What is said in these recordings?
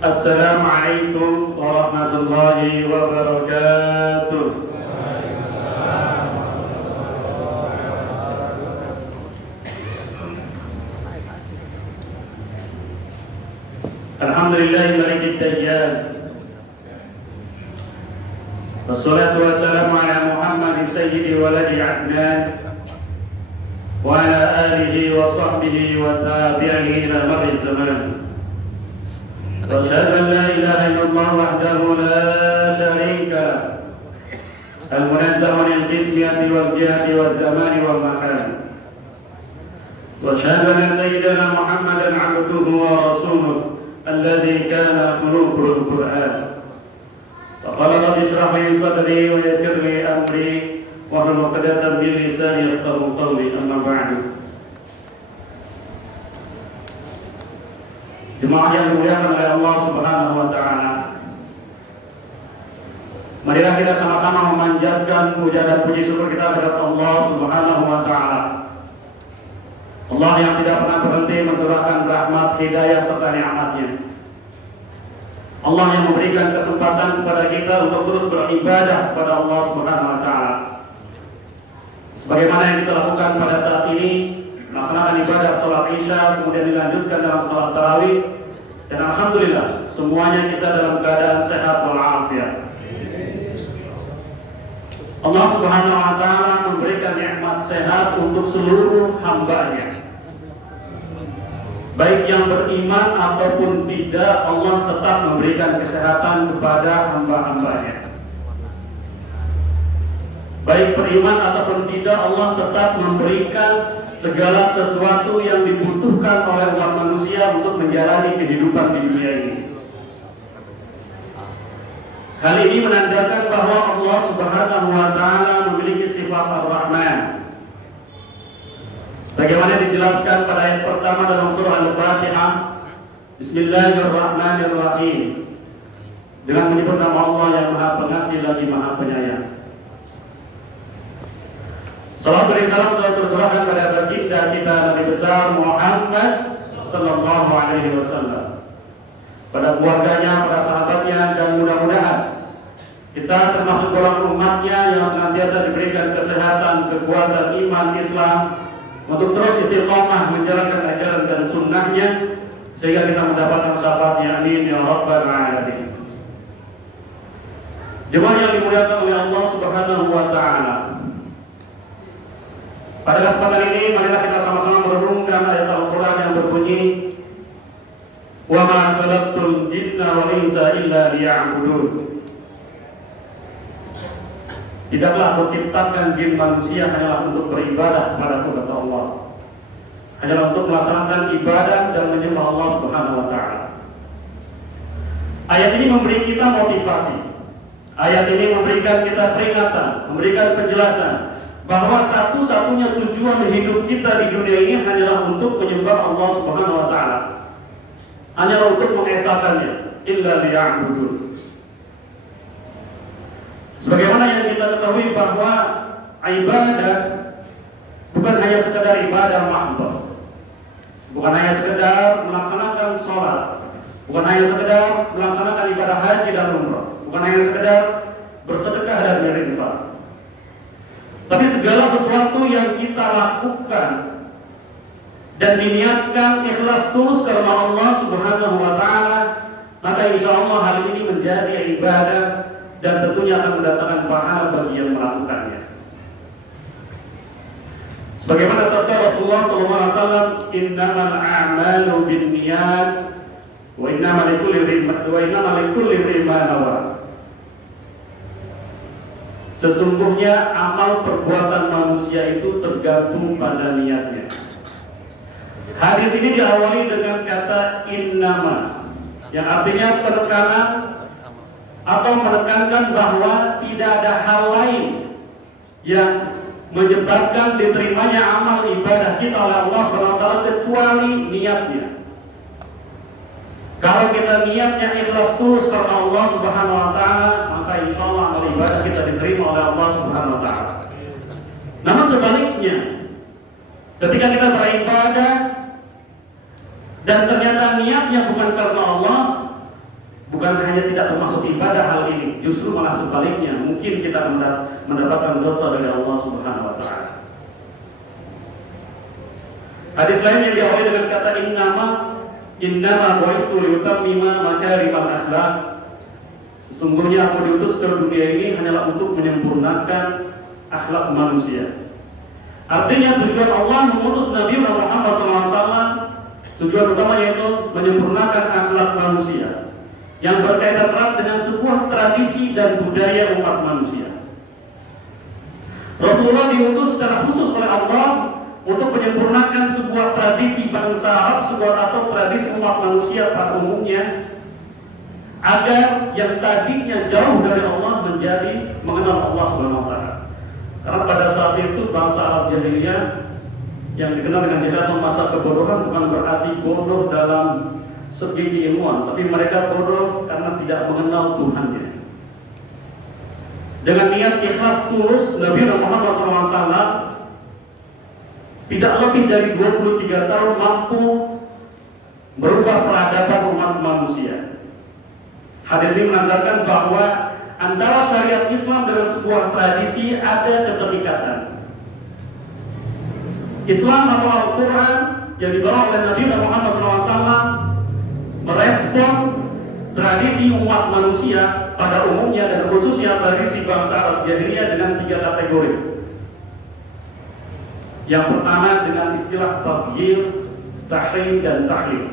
Assalamualaikum warahmatullahi wabarakatuh. Alhamdulillahi malikid dajjal. Wassalatu wassalamu ala Muhammadin sayyidi waladi Adnan wa ala alihi wa sahbihi wa tabi'ihi ila marri zaman. وأشهد أن لا إله إلا الله وحده لا شريك له المنزه عن القسمة والجهة والزمان والمكان وأشهد أن سيدنا محمدا عبده ورسوله الذي كان خلوق القرآن فقال رب اشرح لي صدري ويسر لي أمري واحلل عقدة من لساني يفقهوا قولي أما بعد. Jemaah yang dimuliakan oleh Allah Subhanahu wa taala. Marilah kita sama-sama memanjatkan puja dan puji syukur kita kepada Allah Subhanahu wa taala. Allah yang tidak pernah berhenti mencurahkan rahmat, hidayah serta nikmat-Nya. Allah yang memberikan kesempatan kepada kita untuk terus beribadah kepada Allah Subhanahu wa taala. Sebagaimana yang kita lakukan pada saat ini, melaksanakan ibadah sholat isya, kemudian dilanjutkan dalam sholat tarawih, dan alhamdulillah semuanya kita dalam keadaan sehat walafiat. Allah Subhanahu wa taala memberikan nikmat sehat untuk seluruh hamba-Nya. Baik yang beriman ataupun tidak, Allah tetap memberikan kesehatan kepada hamba-hamba-Nya. Baik beriman ataupun tidak, Allah tetap memberikan segala sesuatu yang dibutuhkan oleh umat manusia untuk menjalani kehidupan di dunia ini. Hal ini menandakan bahwa Allah Subhanahu wa taala memiliki sifat Ar-Rahman. Bagaimana dijelaskan pada ayat pertama dalam surah Al-Fatihah, Bismillahirrahmanirrahim, dengan menyebut nama Allah yang Maha Pengasih lagi Maha Penyayang. Salam beri salam selalu tercurahkan pada baginda kita Nabi besar Muhammad sallallahu alaihi wasallam, pada keluarganya, pada sahabatnya, dan mudah-mudahan kita termasuk golongan umatnya yang senantiasa diberikan kesehatan, kekuatan iman Islam untuk terus istiqomah menjalankan ajaran dan sunnahnya sehingga kita mendapatkan syafaatnya. Amin ya rabbal alamin. Jemaah yang dimuliakan oleh Allah Subhanahu wa taala, pada kesempatan ini marilah kita sama-sama merenungkan ayat Al-Quran yang berbunyi, wa ma khalaqtul jinna wal insa illa liya'budun. Tidaklah aku ciptakan jin manusia hanyalah untuk beribadah kepada Allah, hanyalah untuk melaksanakan ibadah dan menyembah Allah Subhanahu wa taala. Ayat ini memberi kita motivasi. Ayat ini memberikan kita peringatan, memberikan penjelasan bahwa satu-satunya tujuan hidup kita di dunia ini hanyalah untuk menyembah Allah Subhanahu wa taala, hanyalah untuk mengesahkannya, illa liya'budun. Sebagaimana yang kita ketahui bahwa ibadah bukan hanya sekedar ibadah mahdoh, bukan hanya sekedar melaksanakan sholat, bukan hanya sekedar melaksanakan ibadah haji dan umrah, bukan hanya sekedar bersedekah dan berinfak. Tapi segala sesuatu yang kita lakukan dan diniatkan ikhlas tulus karena Allah Subhanahu wa taala, maka insya Allah hal ini menjadi ibadah dan tentunya akan mendatangkan pahala bagi yang melakukannya. Sebagaimana sabda Rasulullah SAW, innamal a'malu binniyat wa innamal likulli imrin ma nawa. Sesungguhnya amal perbuatan manusia itu tergantung pada niatnya. Hadis ini diawali dengan kata innama, yang artinya penekanan atau menekankan bahwa tidak ada hal lain yang menyebabkan diterimanya amal ibadah kita oleh Allah SWT kecuali niatnya. Kalau kita niatnya ikhlas tulus karena Allah Subhanahu wa taala, maka insya Allah amal ibadah kita diterima oleh Allah Subhanahu wa taala. Namun sebaliknya, ketika kita beribadah dan ternyata niatnya bukan karena Allah, Bukan hanya tidak termasuk ibadah hal ini, justru malah sebaliknya, mungkin kita mendapatkan dosa dari Allah Subhanahu wa taala. Hadis lain yang diawali dengan kata innama bu'itsu liutammima makarimal akhlaq. Sesungguhnya aku diutus ke dunia ini hanyalah untuk menyempurnakan akhlak manusia. Artinya tujuan Allah mengutus Nabi Muhammad SAW, tujuan utamanya itu menyempurnakan akhlak manusia yang berkaitan erat dengan sebuah tradisi dan budaya umat manusia. Rasulullah diutus secara khusus oleh Allah untuk menyempurnakan sebuah tradisi bangsa Arab, sebuah atau tradisi umat manusia pada umumnya, agar yang tadinya jauh dari Allah menjadi mengenal Allah Subhanahu wa taala. Karena pada saat itu bangsa Arab jahiliyah yang dikenal dengan jahiliyah masa kebodohan bukan berarti bodoh dalam segi ilmuwan, tapi mereka bodoh karena tidak mengenal Tuhannya. Dengan niat ikhlas tulus, Nabi Muhammad SAW tidak lebih dari 23 tahun mampu merubah peradaban umat manusia. Hadis ini menandakan bahwa antara syariat Islam dengan sebuah tradisi ada keterikatan. Islam atau Al-Quran yang dibawa oleh Nabi Muhammad SAW merespon tradisi umat manusia pada umumnya dan khususnya tradisi bangsa Arab jahiliyah dengan 3 kategori. Yang pertama dengan istilah tabghir, tahrim dan tahlil.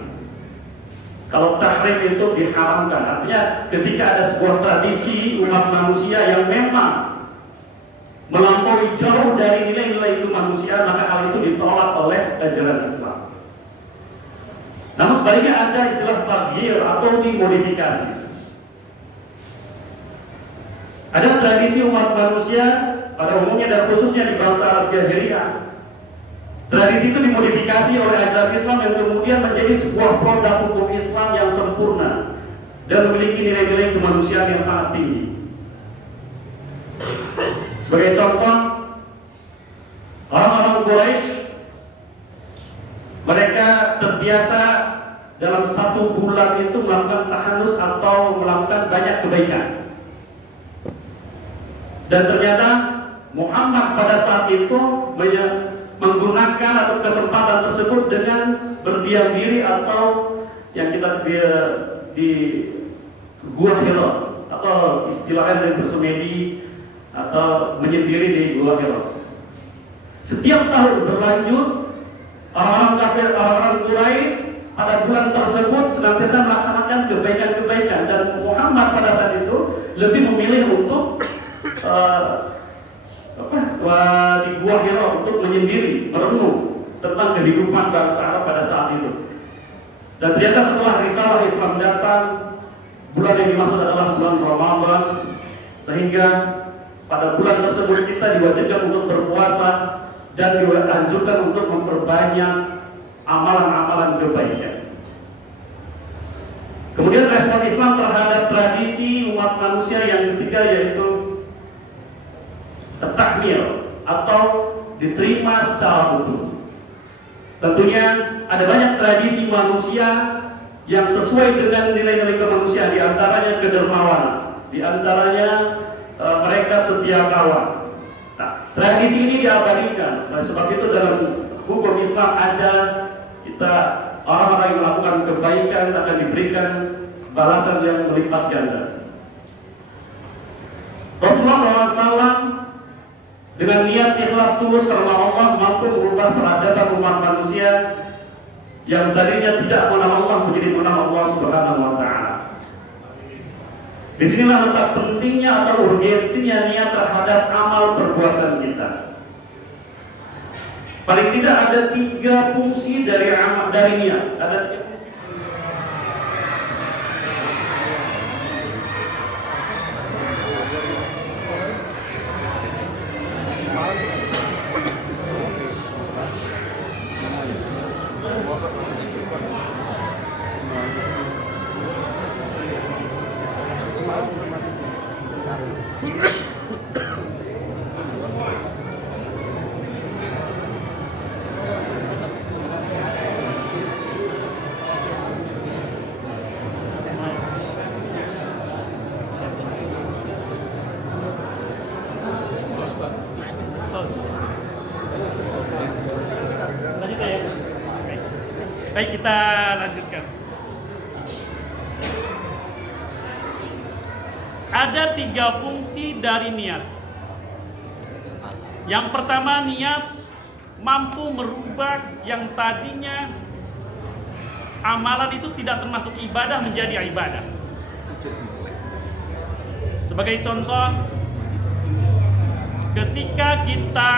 Kalau tahrim itu diharamkan, artinya ketika ada sebuah tradisi umat manusia yang memang melampaui jauh dari nilai-nilai itu manusia, maka hal itu ditolak oleh ajaran Islam. Namun sebaliknya ada istilah tabghir atau dimodifikasi. Ada tradisi umat manusia pada umumnya dan khususnya di bangsa Arab jahiliyah. Tradisi itu dimodifikasi oleh ajaran Islam yang kemudian menjadi sebuah produk hukum Islam yang sempurna dan memiliki nilai-nilai kemanusiaan yang sangat tinggi. Sebagai contoh, orang-orang Quraisy mereka terbiasa dalam 1 bulan itu melakukan tahanus atau melakukan banyak kebaikan. Dan ternyata Muhammad pada saat itu menggunakan atau kesempatan tersebut dengan berdiam diri atau yang kita di Gua Hira atau istilahnya dari bersemedi atau menyendiri di Gua Hira. Setiap tahun berlanjut, orang-orang kafir, orang-orang Quraisy pada bulan tersebut senantiasa melaksanakan kebaikan-kebaikan, dan Muhammad pada saat itu lebih memilih untuk di Gua Hira untuk menyendiri, merenung tentang kehidupan bangsa Arab pada saat itu. Dan ternyata setelah risalah Islam datang, bulan yang dimaksud adalah bulan Ramadan, sehingga pada bulan tersebut kita diwajibkan untuk berpuasa dan dianjurkan untuk memperbanyak amalan-amalan kebaikan. Kemudian respon Islam terhadap tradisi umat manusia yang ketiga yaitu tahmil atau diterima secara utuh. Tentunya ada banyak tradisi manusia yang sesuai dengan nilai-nilai kemanusiaan, di antaranya kedermawanan, di antaranya mereka setia kawan. Nah, tradisi ini diabadikan. Nah, sebab itu dalam hukum Islam ada kita orang-orang yang melakukan kebaikan akan diberikan balasan yang melipat ganda. Rasulullah SAW dengan niat ikhlas tulus karena Allah mampu merubah peradaban umat manusia yang tadinya tidak mengenal Allah menjadi mengenal Allah Subhanahu wa taala. Disinilah letak pentingnya atau urgensinya niat terhadap amal perbuatan kita. Paling tidak ada 3 fungsi dari amal, dari niat. Ada 3 fungsi. Baik, kita lanjutkan. Ada 3 fungsi dari niat. Yang pertama, niat mampu merubah yang tadinya amalan itu tidak termasuk ibadah menjadi ibadah. Sebagai contoh, ketika kita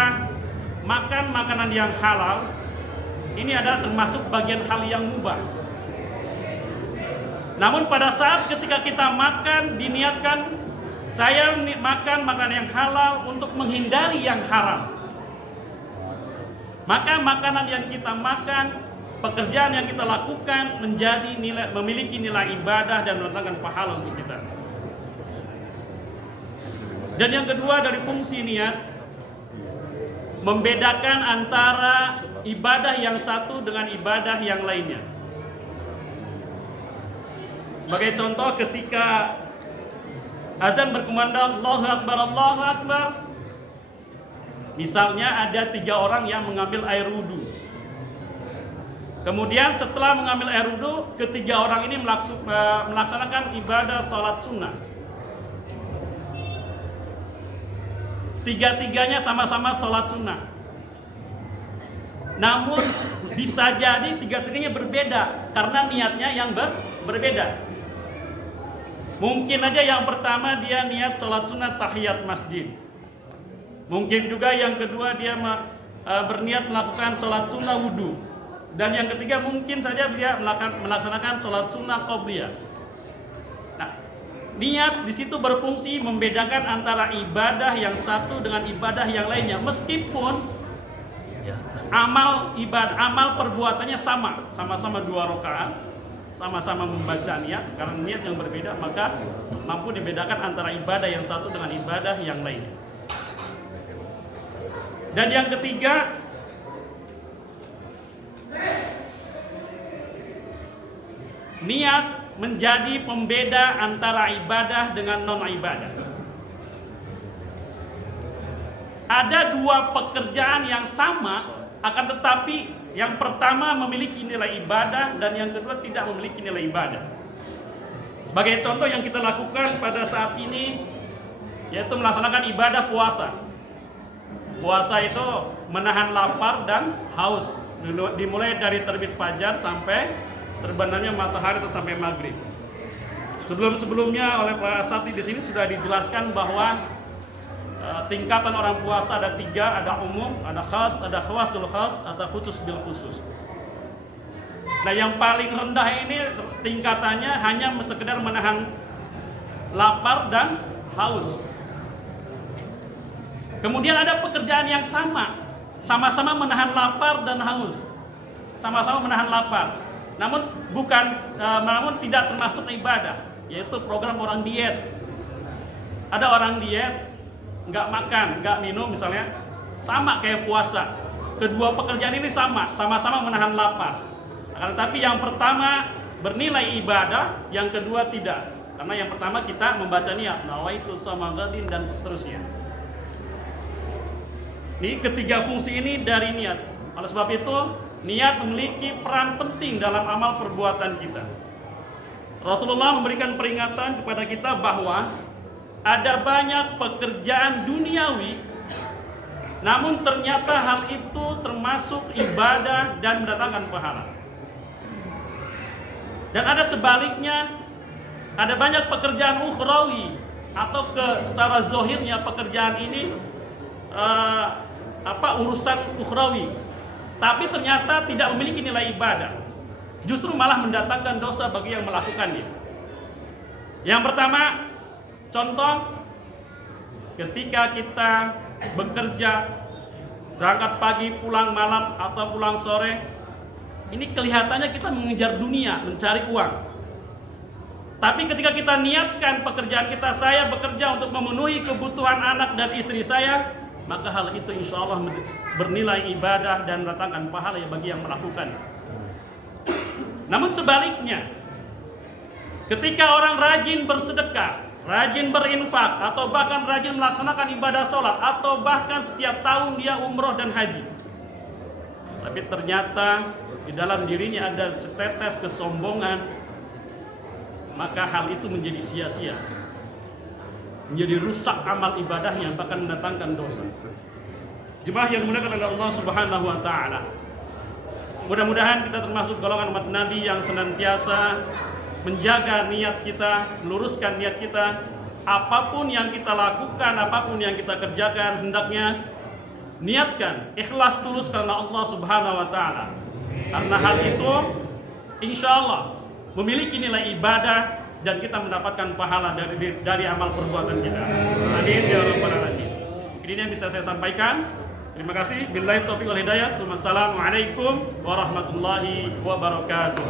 makan makanan yang halal, ini adalah termasuk bagian hal yang mubah. Namun pada saat ketika kita makan, diniatkan saya makan makanan yang halal untuk menghindari yang haram, maka makanan yang kita makan, pekerjaan yang kita lakukan memiliki nilai ibadah dan mendatangkan pahala untuk kita. Dan yang kedua dari fungsi niat, membedakan antara ibadah yang satu dengan ibadah yang lainnya. Sebagai contoh, ketika azan berkumandang Allahu Akbar, Allahu Akbar, misalnya ada 3 orang yang mengambil air wudhu. Kemudian setelah mengambil air wudhu, ketiga orang ini melaksanakan ibadah sholat sunnah. Tiga-tiganya sama-sama sholat sunnah. Namun bisa jadi tiga-tiganya berbeda karena niatnya yang berbeda. Mungkin aja yang pertama dia niat sholat sunnah tahiyat masjid. Mungkin juga yang kedua dia berniat melakukan sholat sunnah wudhu. Dan yang ketiga mungkin saja dia melaksanakan sholat sunnah qobliyah. Nah, niat di situ berfungsi membedakan antara ibadah yang satu dengan ibadah yang lainnya, meskipun amal perbuatannya sama-sama 2 rakaat, sama-sama membaca niat, karena niat yang berbeda maka mampu dibedakan antara ibadah yang satu dengan ibadah yang lainnya. Dan yang ketiga, niat menjadi pembeda antara ibadah dengan non-ibadah. Ada 2 pekerjaan yang sama, akan tetapi yang pertama memiliki nilai ibadah dan yang kedua tidak memiliki nilai ibadah. Sebagai contoh yang kita lakukan pada saat ini, yaitu melaksanakan ibadah puasa. Puasa itu menahan lapar dan haus, dimulai dari terbit fajar sampai terbenamnya matahari atau sampai maghrib. Sebelumnya oleh Pak Asati di sini sudah dijelaskan bahwa tingkatan orang puasa ada 3, ada umum, ada khas, ada khawasul khas, atau khusus bil khusus. Nah, yang paling rendah ini tingkatannya hanya sekedar menahan lapar dan haus. Kemudian ada pekerjaan yang sama-sama menahan lapar dan haus, sama-sama menahan lapar. Namun tidak termasuk ibadah, yaitu program orang diet. Ada orang diet, nggak makan, nggak minum misalnya, sama kayak puasa. Kedua pekerjaan ini sama-sama menahan lapar. Tapi yang pertama bernilai ibadah, yang kedua tidak. Karena yang pertama kita membaca niat, nawaitu sama gadin dan seterusnya. Ini ketiga fungsi ini dari niat. Oleh sebab itu, niat memiliki peran penting dalam amal perbuatan kita. Rasulullah memberikan peringatan kepada kita bahwa ada banyak pekerjaan duniawi, namun ternyata hal itu termasuk ibadah dan mendatangkan pahala. Dan ada sebaliknya, ada banyak pekerjaan ukhrawi atau secara zohirnya pekerjaan ini urusan ukhrawi, tapi ternyata tidak memiliki nilai ibadah, justru malah mendatangkan dosa bagi yang melakukannya. Yang pertama, contoh ketika kita bekerja, berangkat pagi, pulang malam atau pulang sore, ini kelihatannya kita mengejar dunia, mencari uang. Tapi ketika kita niatkan pekerjaan kita, saya bekerja untuk memenuhi kebutuhan anak dan istri saya, maka hal itu insya Allah bernilai ibadah dan mendatangkan pahala bagi yang melakukan. Namun sebaliknya, ketika orang rajin bersedekah, rajin berinfak, atau bahkan rajin melaksanakan ibadah sholat, atau bahkan setiap tahun dia umroh dan haji, tapi ternyata di dalam dirinya ada setetes kesombongan, maka hal itu menjadi sia-sia, menjadi rusak amal ibadahnya, bahkan mendatangkan dosa. Jemaah yang dimuliakan oleh Allah Subhanahu wa taala. Mudah-mudahan kita termasuk golongan umat Nabi yang senantiasa menjaga niat kita, meluruskan niat kita. Apapun yang kita lakukan, apapun yang kita kerjakan, hendaknya niatkan ikhlas tulus karena Allah Subhanahu wa taala. Karena hal itu insya Allah memiliki nilai ibadah dan kita mendapatkan pahala dari amal perbuatan kita. Amin ya rabbal alamin. Ini yang bisa saya sampaikan. Terima kasih. Billahi taufiq wal hidayah. Wassalamualaikum warahmatullahi wabarakatuh.